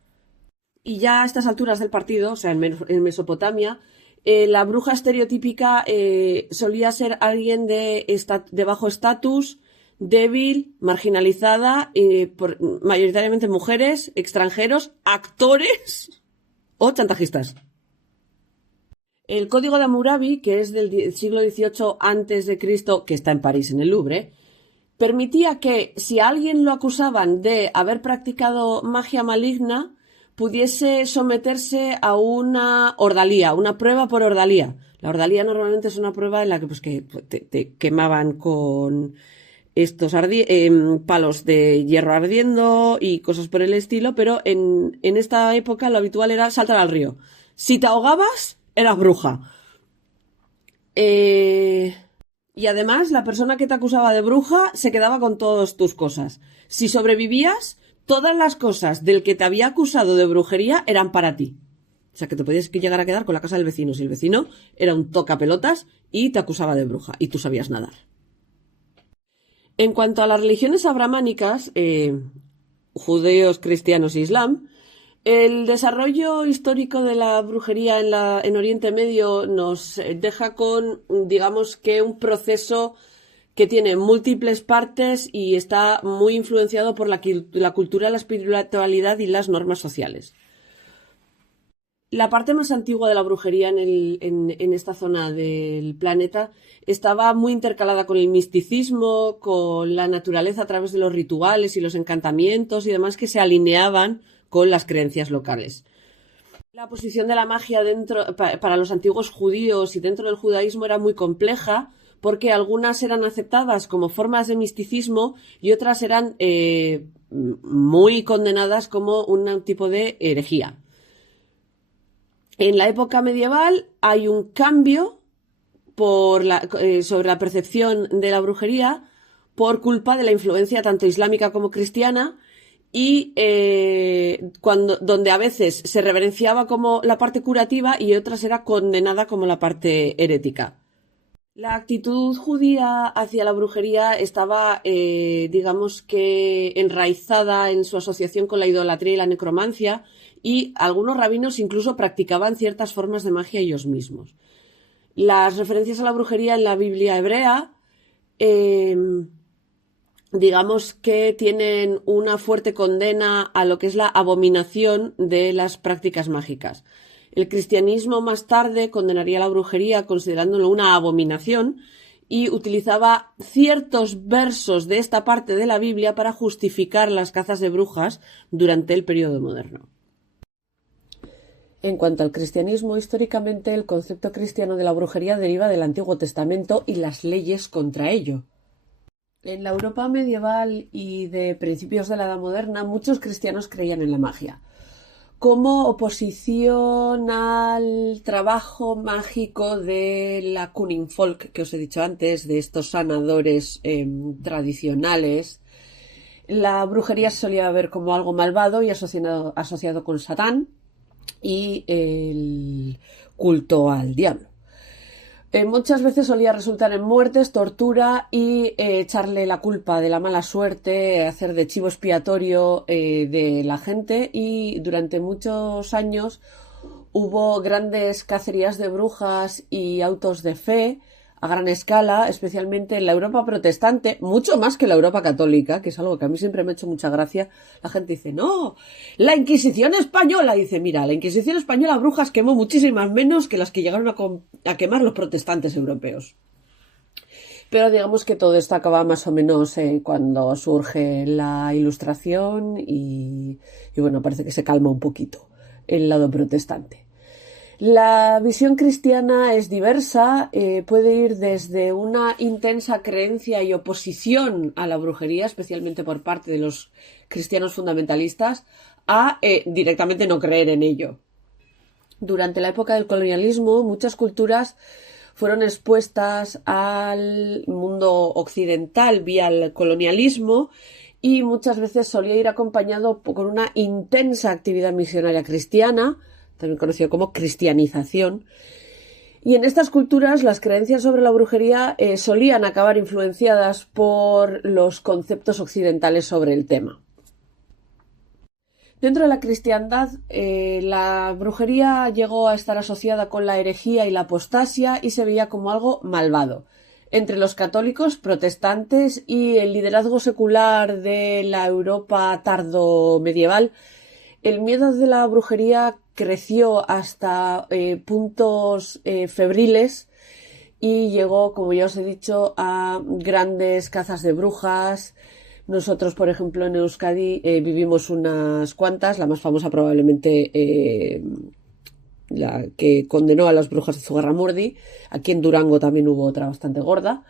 Y ya a estas alturas del partido, o sea, en Mesopotamia, la bruja estereotípica solía ser alguien de bajo estatus, débil, marginalizada, mayoritariamente mujeres, extranjeros, actores o chantajistas. El Código de Hammurabi, que es del siglo XVIII a.C., que está en París, en el Louvre, permitía que si a alguien lo acusaban de haber practicado magia maligna, pudiese someterse a una ordalía, una prueba por ordalía. La ordalía normalmente es una prueba en la que, te quemaban con estos palos de hierro ardiendo y cosas por el estilo, pero en esta época lo habitual era saltar al río. Si te ahogabas, eras bruja. Y además, la persona que te acusaba de bruja se quedaba con todas tus cosas. Si sobrevivías, todas las cosas del que te había acusado de brujería eran para ti. O sea, que te podías llegar a quedar con la casa del vecino. Si el vecino era un tocapelotas y te acusaba de bruja y tú sabías nadar. En cuanto a las religiones abrahámicas, judíos, cristianos e islam, el desarrollo histórico de la brujería en Oriente Medio nos deja con, digamos que, un proceso que tiene múltiples partes y está muy influenciado por la cultura, la espiritualidad y las normas sociales. La parte más antigua de la brujería en esta zona del planeta estaba muy intercalada con el misticismo, con la naturaleza a través de los rituales y los encantamientos y demás que se alineaban con las creencias locales. La posición de la magia para los antiguos judíos y dentro del judaísmo era muy compleja porque algunas eran aceptadas como formas de misticismo y otras eran muy condenadas como un tipo de herejía. En la época medieval hay un cambio sobre la percepción de la brujería por culpa de la influencia tanto islámica como cristiana y donde a veces se reverenciaba como la parte curativa y otras era condenada como la parte herética. La actitud judía hacia la brujería estaba, digamos que, enraizada en su asociación con la idolatría y la necromancia, y algunos rabinos incluso practicaban ciertas formas de magia ellos mismos. Las referencias a la brujería en la Biblia hebrea, digamos que tienen una fuerte condena a lo que es la abominación de las prácticas mágicas. El cristianismo más tarde condenaría la brujería considerándolo una abominación y utilizaba ciertos versos de esta parte de la Biblia para justificar las cazas de brujas durante el periodo moderno. En cuanto al cristianismo, históricamente el concepto cristiano de la brujería deriva del Antiguo Testamento y las leyes contra ello. En la Europa medieval y de principios de la Edad Moderna, muchos cristianos creían en la magia como oposición al trabajo mágico de la Cunning Folk que os he dicho antes, de estos sanadores tradicionales. La brujería se solía ver como algo malvado y asociado con Satán y el culto al diablo. Muchas veces solía resultar en muertes, tortura y echarle la culpa de la mala suerte, hacer de chivo expiatorio de la gente, y durante muchos años hubo grandes cacerías de brujas y autos de fe a gran escala, especialmente en la Europa protestante, mucho más que la Europa católica, que es algo que a mí siempre me ha hecho mucha gracia. La gente dice, no, la Inquisición española. Dice, mira, la Inquisición española brujas quemó muchísimas menos que las que llegaron a quemar los protestantes europeos. Pero digamos que todo esto acaba más o menos cuando surge la Ilustración y bueno, parece que se calma un poquito el lado protestante. La visión cristiana es diversa, puede ir desde una intensa creencia y oposición a la brujería, especialmente por parte de los cristianos fundamentalistas, a directamente no creer en ello. Durante la época del colonialismo, muchas culturas fueron expuestas al mundo occidental vía el colonialismo y muchas veces solía ir acompañado con una intensa actividad misionaria cristiana, también conocido como cristianización. Y en estas culturas las creencias sobre la brujería solían acabar influenciadas por los conceptos occidentales sobre el tema. Dentro de la cristiandad, la brujería llegó a estar asociada con la herejía y la apostasia y se veía como algo malvado. Entre los católicos, protestantes y el liderazgo secular de la Europa tardo-medieval, el miedo de la brujería creció hasta puntos febriles y llegó, como ya os he dicho, a grandes cazas de brujas. Nosotros, por ejemplo, en Euskadi vivimos unas cuantas, la más famosa probablemente la que condenó a las brujas de Zugarramurdi. Aquí en Durango también hubo otra bastante gorda.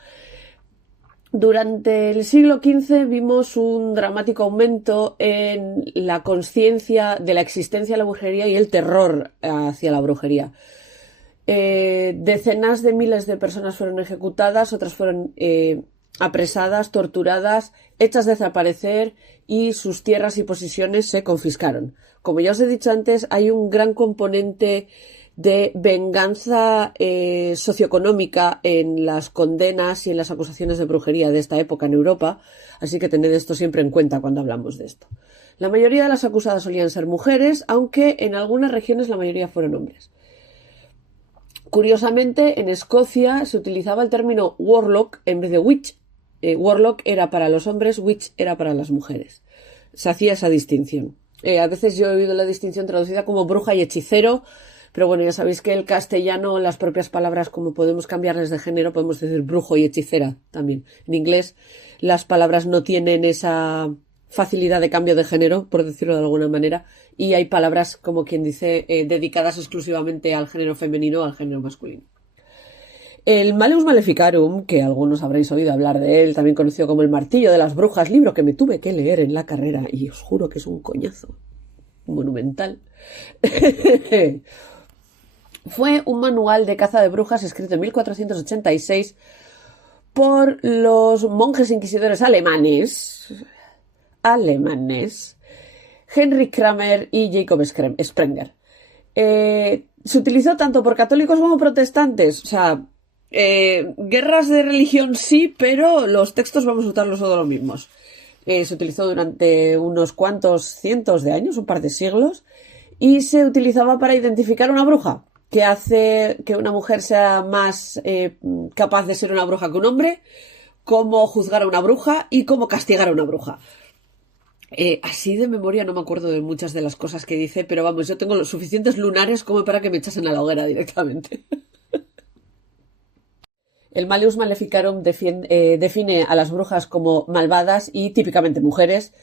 Durante el siglo XV vimos un dramático aumento en la conciencia de la existencia de la brujería y el terror hacia la brujería. Decenas de miles de personas fueron ejecutadas, otras fueron apresadas, torturadas, hechas desaparecer y sus tierras y posesiones se confiscaron. Como ya os he dicho antes, hay un gran componente de venganza socioeconómica en las condenas y en las acusaciones de brujería de esta época en Europa, así que tened esto siempre en cuenta cuando hablamos de esto. La mayoría de las acusadas solían ser mujeres, aunque en algunas regiones la mayoría fueron hombres. Curiosamente, en Escocia se utilizaba el término warlock en vez de witch. Warlock era para los hombres, witch era para las mujeres. Se hacía esa distinción. A veces yo he oído la distinción traducida como bruja y hechicero, pero bueno, ya sabéis que el castellano, las propias palabras, como podemos cambiarles de género, podemos decir brujo y hechicera también. En inglés las palabras no tienen esa facilidad de cambio de género, por decirlo de alguna manera, y hay palabras, como quien dice, dedicadas exclusivamente al género femenino o al género masculino. El Malleus Maleficarum, que algunos habréis oído hablar de él, también conocido como el Martillo de las Brujas, libro que me tuve que leer en la carrera, y os juro que es un coñazo monumental. Fue un manual de caza de brujas escrito en 1486 por los monjes inquisidores alemanes, Henry Kramer y Jacob Sprenger. Se utilizó tanto por católicos como protestantes, o sea, guerras de religión sí, pero los textos vamos a usarlos todos los mismos. Se utilizó durante unos cuantos cientos de años, un par de siglos, y se utilizaba para identificar una bruja, que hace que una mujer sea más capaz de ser una bruja que un hombre, cómo juzgar a una bruja y cómo castigar a una bruja. Así de memoria no me acuerdo de muchas de las cosas que dice, pero vamos, yo tengo los suficientes lunares como para que me echasen a la hoguera directamente. El Malleus Maleficarum define a las brujas como malvadas y típicamente mujeres,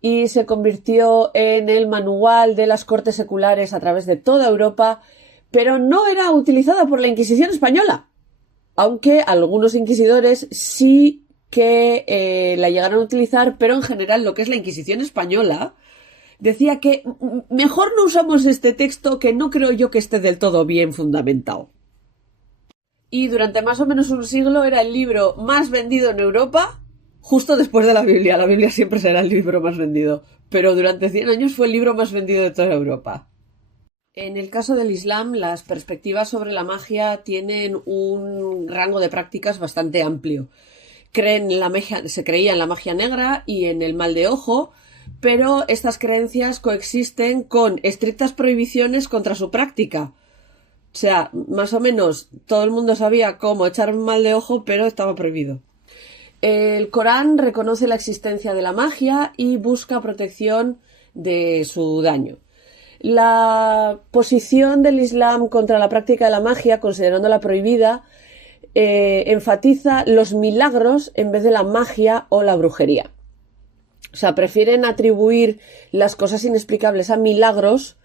y se convirtió en el manual de las cortes seculares a través de toda Europa, pero no era utilizada por la Inquisición española, aunque algunos inquisidores sí que la llegaron a utilizar, pero en general lo que es la Inquisición española decía que mejor no usamos este texto, que no creo yo que esté del todo bien fundamentado. Y durante más o menos un siglo era el libro más vendido en Europa, justo después de la Biblia. La Biblia siempre será el libro más vendido, pero durante 100 años fue el libro más vendido de toda Europa. En el caso del Islam, las perspectivas sobre la magia tienen un rango de prácticas bastante amplio. Se creía en la magia negra y en el mal de ojo, pero estas creencias coexisten con estrictas prohibiciones contra su práctica. O sea, más o menos todo el mundo sabía cómo echar un mal de ojo, pero estaba prohibido. El Corán reconoce la existencia de la magia y busca protección de su daño. La posición del Islam contra la práctica de la magia, considerándola prohibida, enfatiza los milagros en vez de la magia o la brujería. O sea, prefieren atribuir las cosas inexplicables a milagros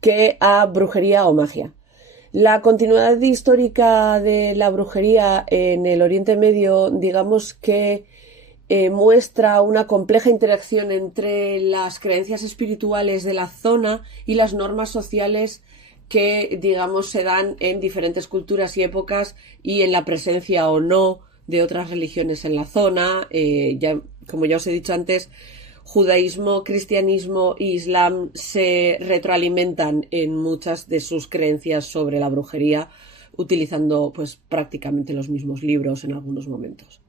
que a brujería o magia. La continuidad histórica de la brujería en el Oriente Medio, digamos que muestra una compleja interacción entre las creencias espirituales de la zona y las normas sociales que, digamos, se dan en diferentes culturas y épocas y en la presencia o no de otras religiones en la zona. Como ya os he dicho antes, judaísmo, cristianismo e islam se retroalimentan en muchas de sus creencias sobre la brujería, utilizando pues prácticamente los mismos libros en algunos momentos.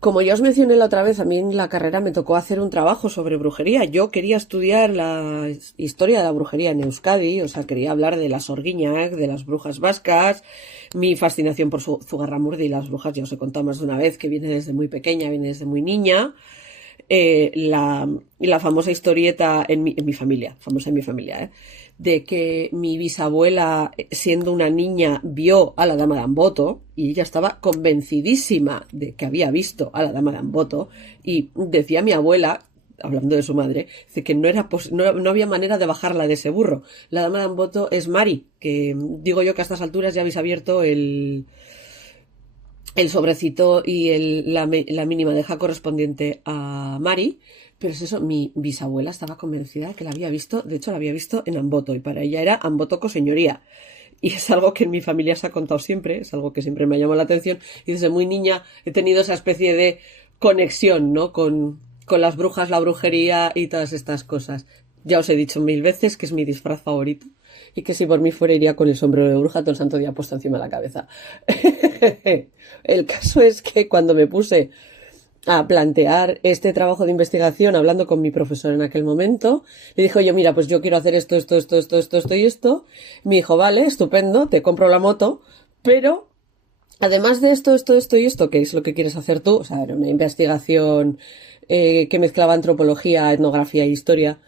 Como ya os mencioné la otra vez, a mí en la carrera me tocó hacer un trabajo sobre brujería. Yo quería estudiar la historia de la brujería en Euskadi, o sea, quería hablar de las Orguiñac, de las brujas vascas, mi fascinación por Zugarramurdi y las brujas, ya os he contado más de una vez, que viene desde muy pequeña, viene desde muy niña. La famosa historieta en mi familia, famosa en mi familia, de que mi bisabuela, siendo una niña, vio a la dama de Amboto y ella estaba convencidísima de que había visto a la dama de Amboto, y decía mi abuela, hablando de su madre, dice que no había manera de bajarla de ese burro. La dama de Amboto es Mari, que digo yo que a estas alturas ya habéis abierto el sobrecito y la mínima deja correspondiente a Mari, pero es eso, mi bisabuela estaba convencida de que la había visto, de hecho la había visto en Amboto, y para ella era Ambotoco señoría. Y es algo que en mi familia se ha contado siempre, es algo que siempre me ha llamado la atención, y desde muy niña he tenido esa especie de conexión, ¿no?, con las brujas, la brujería y todas estas cosas. Ya os he dicho 1000 veces que es mi disfraz favorito, y que si por mí fuera iría con el sombrero de bruja todo el santo día puesto encima de la cabeza. El caso es que cuando me puse a plantear este trabajo de investigación, hablando con mi profesor en aquel momento, le dije yo, mira, pues yo quiero hacer esto y esto. Me dijo, vale, estupendo, te compro la moto, pero además de esto y esto, ¿qué es lo que quieres hacer tú? O sea, era una investigación que mezclaba antropología, etnografía e historia.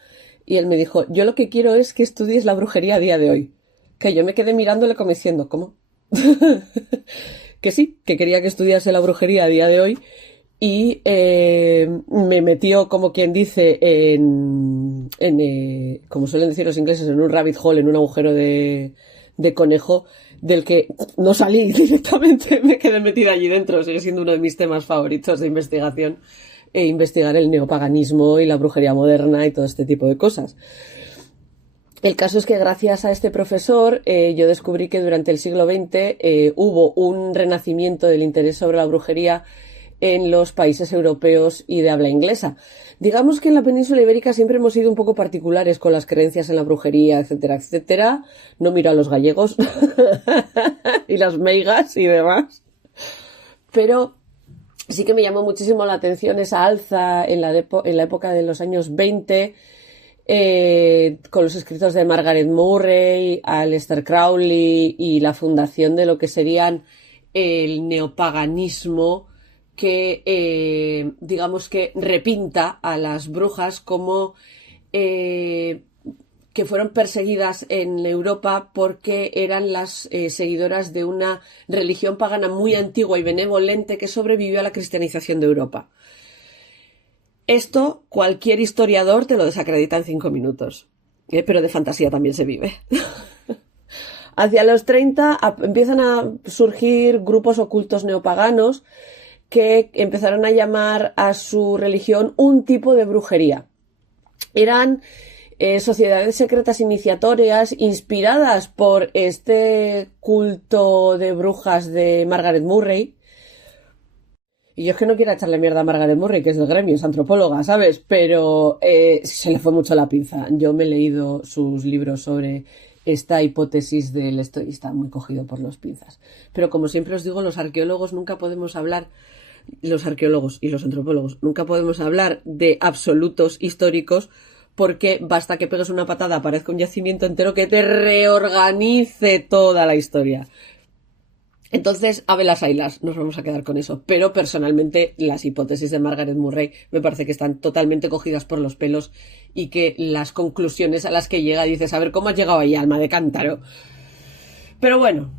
Y él me dijo, yo lo que quiero es que estudies la brujería a día de hoy. Que yo me quedé mirándole como diciendo, ¿cómo? Que sí, que quería que estudiase la brujería a día de hoy, y me metió, como quien dice, como suelen decir los ingleses, en un rabbit hole, en un agujero de conejo, del que no salí directamente, me quedé metida allí dentro. Sigue siendo uno de mis temas favoritos de investigación, investigar el neopaganismo y la brujería moderna y todo este tipo de cosas. El caso es que gracias a este profesor yo descubrí que durante el siglo XX hubo un renacimiento del interés sobre la brujería en los países europeos y de habla inglesa. Digamos que en la península ibérica siempre hemos sido un poco particulares con las creencias en la brujería, etcétera, etcétera. No miro a los gallegos y las meigas y demás. Pero sí que me llamó muchísimo la atención esa alza en la época de los años 20, con los escritos de Margaret Murray, Aleister Crowley y la fundación de lo que serían el neopaganismo, que digamos que repinta a las brujas como que fueron perseguidas en Europa porque eran las seguidoras de una religión pagana muy antigua y benevolente que sobrevivió a la cristianización de Europa. Esto cualquier historiador te lo desacredita en 5 minutos, pero de fantasía también se vive. Hacia los 30 empiezan a surgir grupos ocultos neopaganos que empezaron a llamar a su religión un tipo de brujería. Eran sociedades secretas iniciatorias inspiradas por este culto de brujas de Margaret Murray. Y yo es que no quiero echarle mierda a Margaret Murray, que es del gremio, es antropóloga, ¿sabes? Pero se le fue mucho la pinza. Yo me he leído sus libros sobre esta hipótesis del esto y está muy cogido por los pinzas. Pero como siempre os digo, los arqueólogos nunca podemos hablar, los arqueólogos y los antropólogos nunca podemos hablar de absolutos históricos, porque basta que pegues una patada, aparezca un yacimiento entero que te reorganice toda la historia. Entonces, a velas haylas, nos vamos a quedar con eso. Pero personalmente las hipótesis de Margaret Murray me parece que están totalmente cogidas por los pelos, y que las conclusiones a las que llega, dices, a ver, ¿cómo has llegado ahí, alma de cántaro? Pero bueno,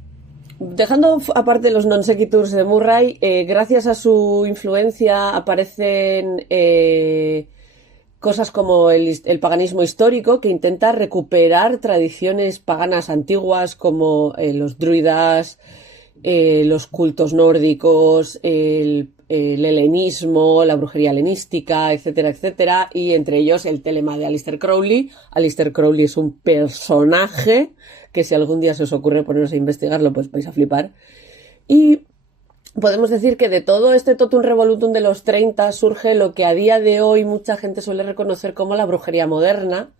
dejando aparte los non sequiturs de Murray, gracias a su influencia aparecen cosas como el paganismo histórico, que intenta recuperar tradiciones paganas antiguas como los druidas, los cultos nórdicos, el helenismo, la brujería helenística, etcétera, etcétera, y entre ellos el telema de Aleister Crowley. Aleister Crowley es un personaje que si algún día se os ocurre poneros a investigarlo, pues vais a flipar. Y podemos decir que de todo este totum revolutum de los 30 surge lo que a día de hoy mucha gente suele reconocer como la brujería moderna,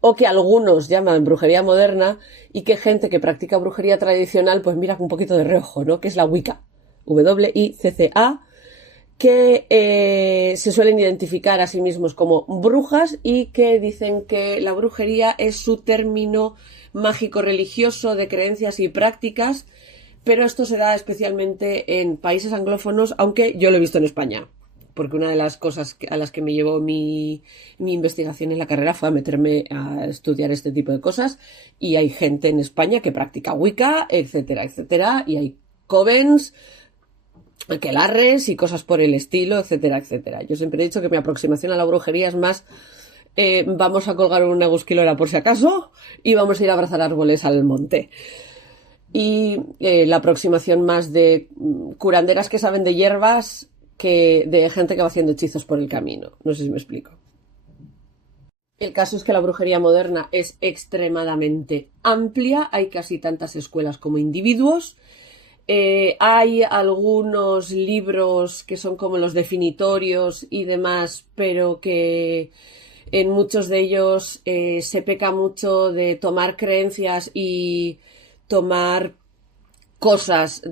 o que algunos llaman brujería moderna, y que gente que practica brujería tradicional pues mira con un poquito de reojo, ¿no? Que es la Wicca, WICCA, que se suelen identificar a sí mismos como brujas y que dicen que la brujería es su término mágico religioso de creencias y prácticas, pero esto se da especialmente en países anglófonos, aunque yo lo he visto en España, porque una de las cosas a las que me llevó mi investigación en la carrera fue a meterme a estudiar este tipo de cosas, y hay gente en España que practica Wicca, etcétera, etcétera, y hay covens, aquelarres y cosas por el estilo, etcétera, etcétera. Yo siempre he dicho que mi aproximación a la brujería es más vamos a colgar una gusquilora por si acaso y vamos a ir a abrazar árboles al monte. Y la aproximación más de curanderas que saben de hierbas que de gente que va haciendo hechizos por el camino. No sé si me explico. El caso es que la brujería moderna es extremadamente amplia, hay casi tantas escuelas como individuos. Hay algunos libros que son como los definitorios y demás, pero que en muchos de ellos se peca mucho de tomar creencias y tomar cosas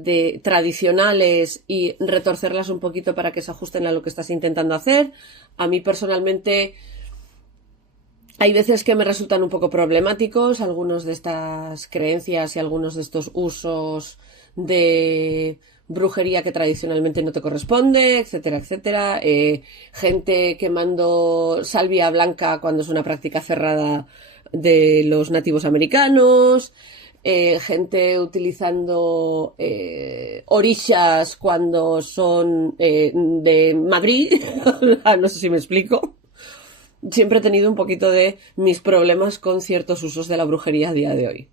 tradicionales y retorcerlas un poquito para que se ajusten a lo que estás intentando hacer. A mí personalmente hay veces que me resultan un poco problemáticos algunos de estas creencias y algunos de estos usos de brujería que tradicionalmente no te corresponde, etcétera, etcétera. Gente quemando salvia blanca cuando es una práctica cerrada de los nativos americanos. Gente utilizando orishas cuando son de Madrid. No sé si me explico. Siempre he tenido un poquito de mis problemas con ciertos usos de la brujería a día de hoy.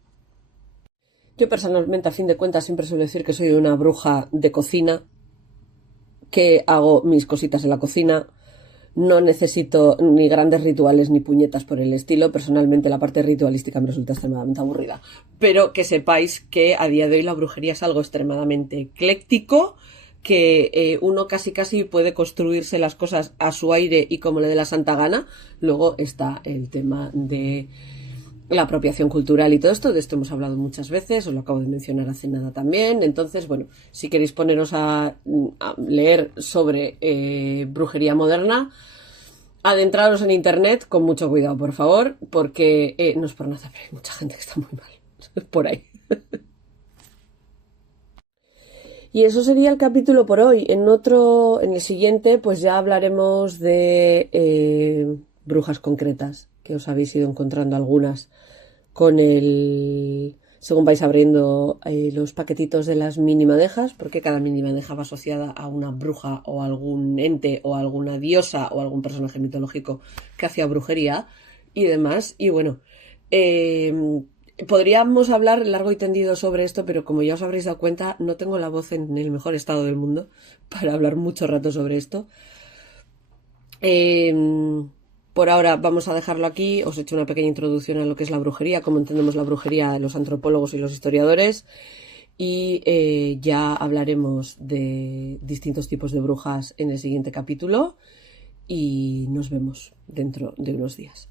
Yo personalmente, a fin de cuentas, siempre suelo decir que soy una bruja de cocina, que hago mis cositas en la cocina. No necesito ni grandes rituales ni puñetas por el estilo. Personalmente la parte ritualística me resulta extremadamente aburrida. Pero que sepáis que a día de hoy la brujería es algo extremadamente ecléctico, que uno casi puede construirse las cosas a su aire y como le dé la santa gana. Luego está el tema de la apropiación cultural y todo esto. De esto hemos hablado muchas veces, os lo acabo de mencionar hace nada también. Entonces, bueno, si queréis poneros a leer sobre brujería moderna, adentraros en internet con mucho cuidado, por favor, porque no es por nada, pero hay mucha gente que está muy mal por ahí. Y eso sería el capítulo por hoy. En el siguiente, pues ya hablaremos de brujas concretas, que os habéis ido encontrando algunas según vais abriendo los paquetitos de las mini madejas, porque cada mini madeja va asociada a una bruja o algún ente o alguna diosa o algún personaje mitológico que hacía brujería y demás. Y bueno, podríamos hablar largo y tendido sobre esto, pero como ya os habréis dado cuenta, no tengo la voz en el mejor estado del mundo para hablar mucho rato sobre esto. Por ahora vamos a dejarlo aquí. Os he hecho una pequeña introducción a lo que es la brujería, cómo entendemos la brujería los antropólogos y los historiadores, y ya hablaremos de distintos tipos de brujas en el siguiente capítulo y nos vemos dentro de unos días.